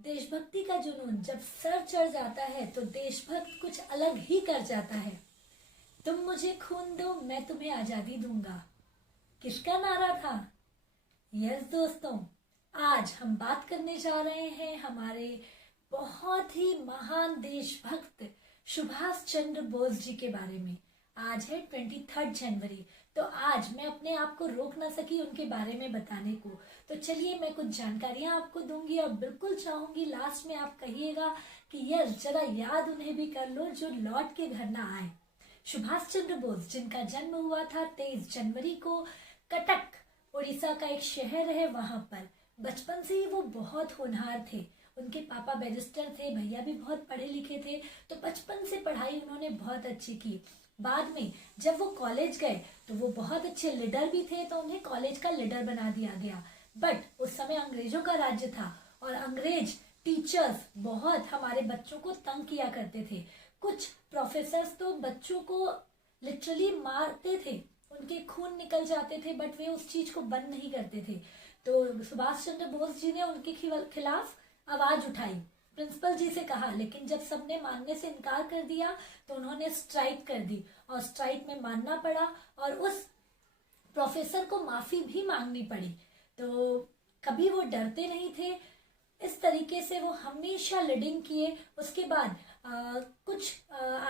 देशभक्ति का जुनून जब सर चढ़ जाता है तो देशभक्त कुछ अलग ही कर जाता है। तुम मुझे खून दो, मैं तुम्हें आजादी दूंगा, किसका नारा था? यस दोस्तों, आज हम बात करने जा रहे हैं हमारे बहुत ही महान देशभक्त सुभाष चंद्र बोस जी के बारे में। आज है 23 जनवरी, तो आज मैं अपने आप को रोक ना सकी उनके बारे में बताने को। तो चलिए मैं कुछ जानकारियां आपको दूंगी और बिल्कुल चाहूंगी लास्ट में आप कहिएगा कि यस जरा याद उन्हें भी कर लो जो लौट के घर ना आए। सुभाष चंद्र बोस जिनका जन्म हुआ था 23 जनवरी को, कटक उड़ीसा का एक शहर है वहां पर। बचपन से ही वो बहुत होनहार थे। उनके पापा बैरिस्टर थे, भैया भी बहुत पढ़े लिखे थे, तो बचपन से पढ़ाई उन्होंने बहुत अच्छी की। बाद में जब वो कॉलेज गए तो वो बहुत अच्छे लीडर भी थे, तो उन्हें कॉलेज का लीडर बना दिया गया। बट उस समय अंग्रेजों का राज्य था और अंग्रेज टीचर्स बहुत हमारे बच्चों को तंग किया करते थे। कुछ प्रोफेसर्स तो बच्चों को लिटरली मारते थे, उनके खून निकल जाते थे, बट वे उस चीज को बंद नहीं करते थे। तो सुभाष चंद्र बोस जी ने उनके खिलाफ आवाज उठाई, प्रिंसिपल जी से कहा, लेकिन जब सबने मानने से इनकार कर दिया तो उन्होंने स्ट्राइक कर दी और स्ट्राइक में मानना पड़ा और उस प्रोफेसर को माफी भी मांगनी पड़ी। तो कभी वो डरते नहीं थे, इस तरीके से वो हमेशा लीडिंग किए। उसके बाद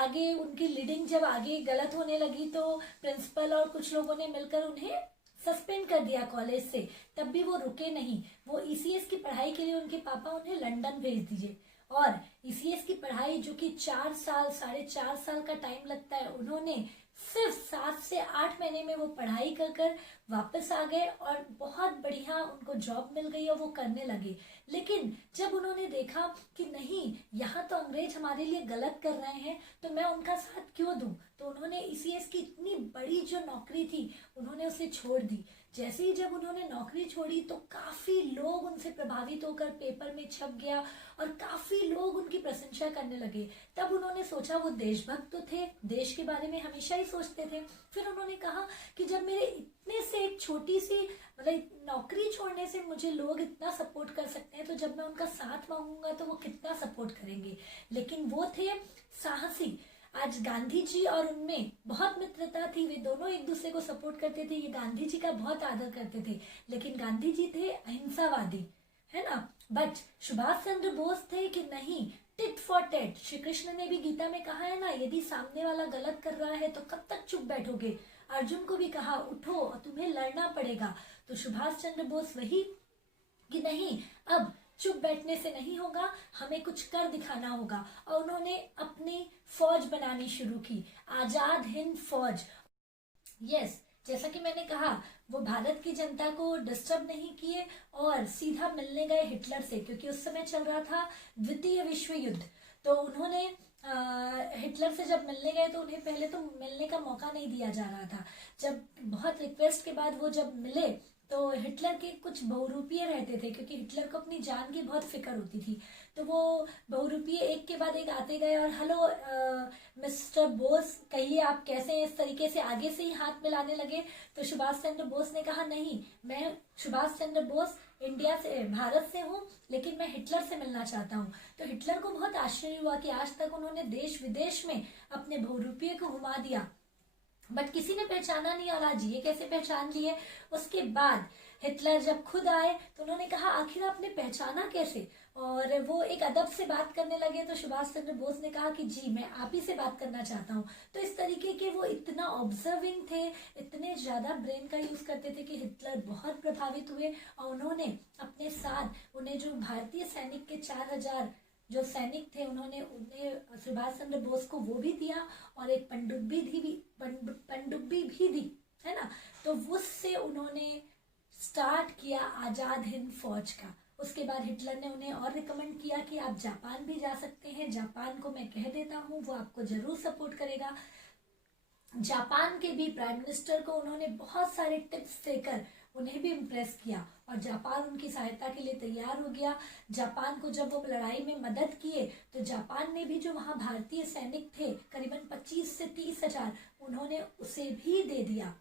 आगे उनकी लीडिंग जब आगे गलत होने लगी तो प्रिंसिपल और कुछ लोगों ने मिलकर उन्हें सस्पेंड कर दिया कॉलेज से। तब भी वो रुके नहीं, वो ईसीएस की पढ़ाई के लिए उनके पापा उन्हें लंदन भेज दिए और ईसीएस की पढ़ाई जो कि 4 साल का टाइम लगता है, उन्होंने सिर्फ 7 से 8 महीने में वो पढ़ाई कर कर वापस आ गए और बहुत बढ़िया उनको जॉब मिल गई और वो करने लगे। लेकिन जब उन्होंने देखा कि नहीं, यहाँ तो अंग्रेज हमारे लिए गलत कर रहे हैं, तो मैं उनका साथ क्यों दूं, तो उन्होंने ईसीएस की इतनी बड़ी जो नौकरी थी उन्होंने उसे छोड़ दी। जैसे ही जब उन्होंने नौकरी छोड़ी तो काफी लोग उनसे प्रभावित होकर पेपर में छप गया और काफी लोग उनकी प्रशंसा करने लगे। तब उन्होंने सोचा, वो देशभक्त तो थे, देश के बारे में हमेशा ही सोचते थे। फिर उन्होंने कहा कि जब मेरे इतने से एक छोटी सी नौकरी छोड़ने से मुझे लोग इतना सपोर्ट कर सकते हैं, तो जब मैं उनका साथ मांगूंगा तो वो कितना सपोर्ट करेंगे। लेकिन वो थे साहसी। आज गांधी जी और उनमें बहुत मित्रता थी, वे दोनों एक दूसरे को सपोर्ट करते थे, ये गांधी जी का बहुत आदर करते थे। लेकिन गांधी जी थे अहिंसावादी, है ना। बट सुभाष चंद्र बोस थे कि नहीं, tit for tat. Shri Krishna ने भी गीता में कहा है ना, यदि सामने वाला गलत कर रहा है तो कब तक चुप बैठोगे। अर्जुन को भी कहा, उठो, तुम्हें लड़ना पड़ेगा। तो सुभाष चंद्र बोस वही कि नहीं, अब चुप बैठने से नहीं होगा, हमें कुछ कर दिखाना होगा। और उन्होंने अपनी फौज बनानी शुरू की, आजाद हिंद फौज। यस, जैसा कि मैंने कहा, वो भारत की जनता को डिस्टर्ब नहीं किए और सीधा मिलने गए हिटलर से, क्योंकि उस समय चल रहा था द्वितीय विश्व युद्ध। तो उन्होंने हिटलर से जब मिलने गए तो उन्हें पहले तो मिलने का मौका नहीं दिया जा रहा था। जब बहुत रिक्वेस्ट के बाद वो जब मिले तो हिटलर के कुछ बहुरूपीय रहते थे, क्योंकि हिटलर को अपनी जान की बहुत फिक्र होती थी। तो वो बहुरूपीय एक के बाद एक आते गए और हेलो मिस्टर बोस, कहिए आप कैसे हैं, इस तरीके से आगे से ही हाथ मिलाने लगे। तो सुभाष चंद्र बोस ने कहा, नहीं, मैं सुभाष चंद्र बोस इंडिया से, भारत से हूँ, लेकिन मैं हिटलर से मिलना चाहता हूँ। तो हिटलर को बहुत आश्चर्य हुआ कि आज तक उन्होंने देश विदेश में अपने बहुरूपीय को घुमा दिया, बट किसी ने पहचाना नहीं, और आज ये कैसे पहचान लिए। उसके बाद हिटलर जब खुद आए तो उन्होंने कहा, आखिर आपने पहचाना कैसे, और वो एक अदब से बात करने लगे। तो सुभाष चंद्र बोस ने कहा कि जी, मैं आप ही से बात करना चाहता हूँ। तो इस तरीके के वो इतना ऑब्जर्विंग थे, इतने ज्यादा ब्रेन का यूज करते थे कि हिटलर बहुत प्रभावित हुए और उन्होंने अपने साथ उन्हें जो भारतीय सैनिक के 4000 जो सैनिक थे, उन्होंने उन्हें सुभाष चंद्र बोस को वो भी दिया और एक पनडुब्बी भी दी, है ना। तो उससे उन्होंने स्टार्ट किया आजाद हिंद फौज का। उसके बाद हिटलर ने उन्हें और रिकमेंड किया कि आप जापान भी जा सकते हैं, जापान को मैं कह देता हूँ, वो आपको जरूर सपोर्ट करेगा। जापान के भी प्राइम मिनिस्टर को उन्होंने बहुत सारे टिप्स देकर उन्हें भी इम्प्रेस किया और जापान उनकी सहायता के लिए तैयार हो गया। जापान को जब वो लड़ाई में मदद किए तो जापान ने भी जो वहां भारतीय सैनिक थे करीबन 25 से 30 हजार, उन्होंने उसे भी दे दिया।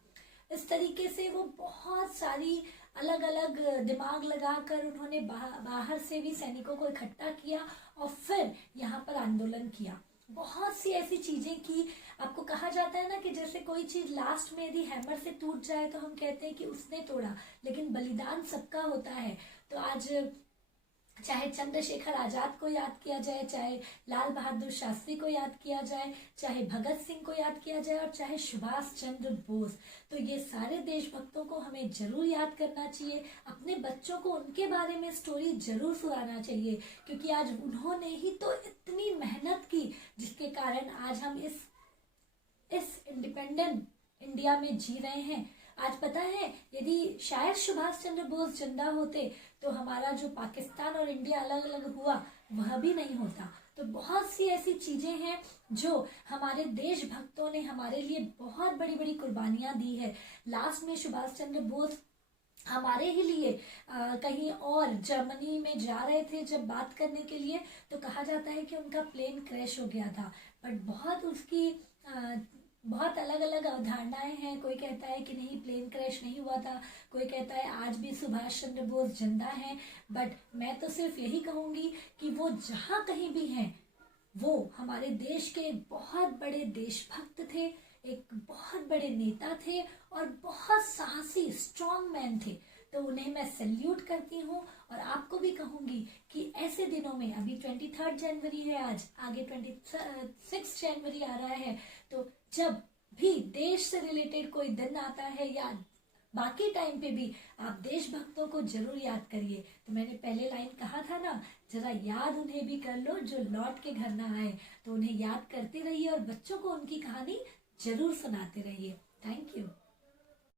इस तरीके से वो बहुत सारी अलग अलग दिमाग लगाकर उन्होंने बाहर से भी सैनिकों को इकट्ठा किया और फिर यहाँ पर आंदोलन किया। बहुत सी ऐसी चीजें की। आपको कहा जाता है ना कि जैसे कोई चीज लास्ट में यदि हैमर से टूट जाए तो हम कहते हैं कि उसने तोड़ा, लेकिन बलिदान सबका होता है। तो आज चाहे चंद्रशेखर आजाद को याद किया जाए, चाहे लाल बहादुर शास्त्री को याद किया जाए, चाहे भगत सिंह को याद किया जाए और चाहे सुभाष चंद्र बोस, तो ये सारे देशभक्तों को हमें जरूर याद करना चाहिए। अपने बच्चों को उनके बारे में स्टोरी जरूर सुनाना चाहिए, क्योंकि आज उन्होंने ही तो इतनी मेहनत की जिसके कारण आज हम इस इंडिपेंडेंट इंडिया में जी रहे हैं। आज पता है, यदि शायद सुभाष चंद्र बोस जिंदा होते तो हमारा जो पाकिस्तान और इंडिया अलग अलग हुआ वह भी नहीं होता। तो बहुत सी ऐसी चीजें हैं जो हमारे देशभक्तों ने हमारे लिए बहुत बड़ी बड़ी कुर्बानियां दी है। लास्ट में सुभाष चंद्र बोस हमारे ही लिए कहीं और जर्मनी में जा रहे थे जब बात करने के लिए, तो कहा जाता है कि उनका प्लेन क्रैश हो गया था। बट बहुत अलग अलग अवधारणाएं हैं। कोई कहता है कि नहीं, प्लेन क्रैश नहीं हुआ था, कोई कहता है आज भी सुभाष चंद्र बोस जिंदा हैं। बट मैं तो सिर्फ यही कहूंगी कि वो जहाँ कहीं भी हैं, वो हमारे देश के बहुत बड़े देशभक्त थे, एक बहुत बड़े नेता थे और बहुत साहसी स्ट्रॉन्ग मैन थे। तो उन्हें मैं सैल्यूट करती हूँ और आपको भी कहूंगी कि ऐसे दिनों में, अभी 23 जनवरी है, आज आगे 26 जनवरी आ रहा है, तो जब भी देश से रिलेटेड कोई दिन आता है या बाकी टाइम पे भी आप देशभक्तों को जरूर याद करिए। तो मैंने पहले लाइन कहा था ना, जरा याद उन्हें भी कर लो जो लौट के घर ना आए। तो उन्हें याद करते रहिए और बच्चों को उनकी कहानी जरूर सुनाते रहिए। Thank you.